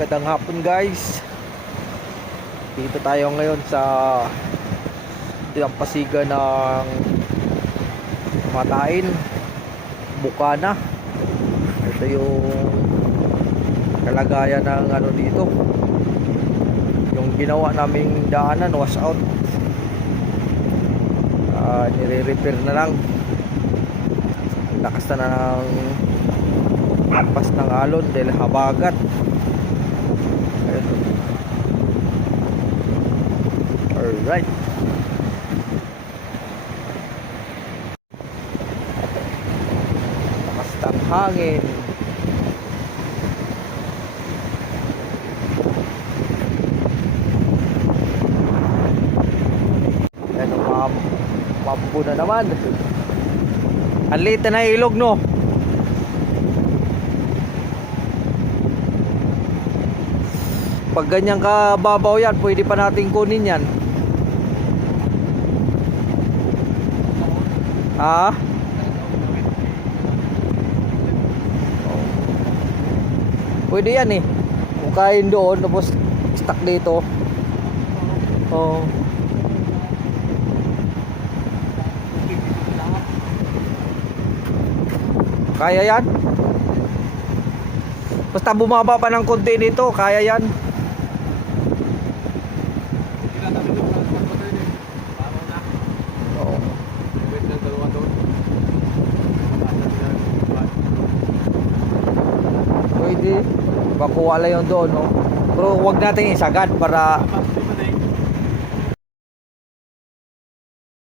Magandang hapon guys. Dito tayo ngayon sa Pasiga ng Matain, Bukana. Ito yung kalagayan ng ano dito. Yung ginawa naming daanan was out. Nire-repair na lang. Lakas na ng lampas ng alon dahil habagat. Alright. Lakas ng hangin. Ano, mambo na naman. Ang liit na ilog, no? Pag ganyan kababaw yan, pwede pa natin kunin yan. Ha? Pwede yan eh. Kung kain doon, tapos stuck dito. Oh. Kaya yan. Basta bumaba pa ng konti dito, kaya yan. Oo. Pwede. Bakuha lang yun doon, no? Pero huwag natin isagad para